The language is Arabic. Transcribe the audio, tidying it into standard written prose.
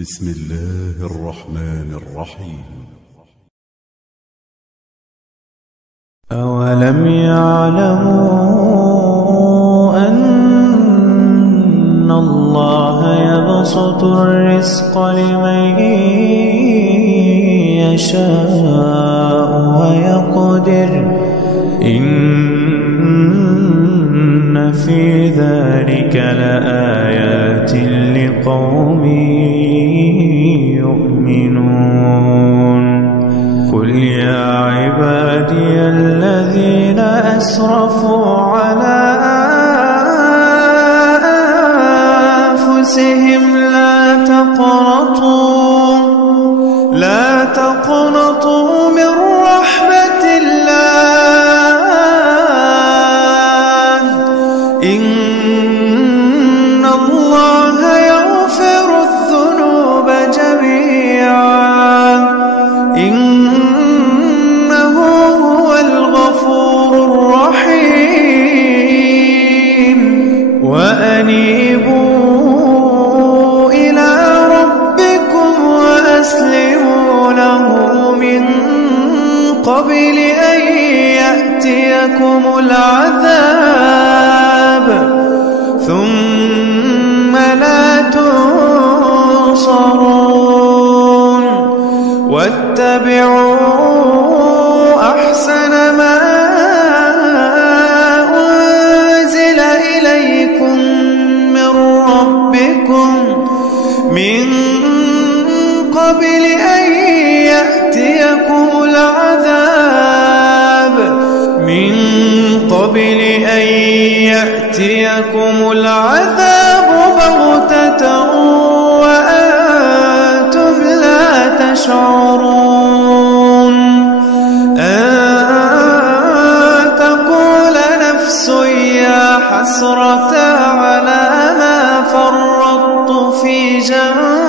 بسم الله الرحمن الرحيم. أولم يعلموا أن الله يبسط الرزق لمن يشاء ويقدر إن في ذلك لآيات لقوم يؤمنون. قل يا عبادي الذين أسرفوا على أنفسهم لا تقنطوا من رحمة الله إن الله يغفر الذنوب جميعا إنه هو الغفور الرحيم. وأنيبوا إلى ربكم وأسلموا له من قبل أن يأتيكم العذاب ثم لا تنصرون. واتبعوا أحسن ما أنزل إليكم من ربكم من قبل أن يأتيكم العذاب بغتة وأنتم لا تشعرون. أن تقول نفس يا حسرة على ما فرطت في جنب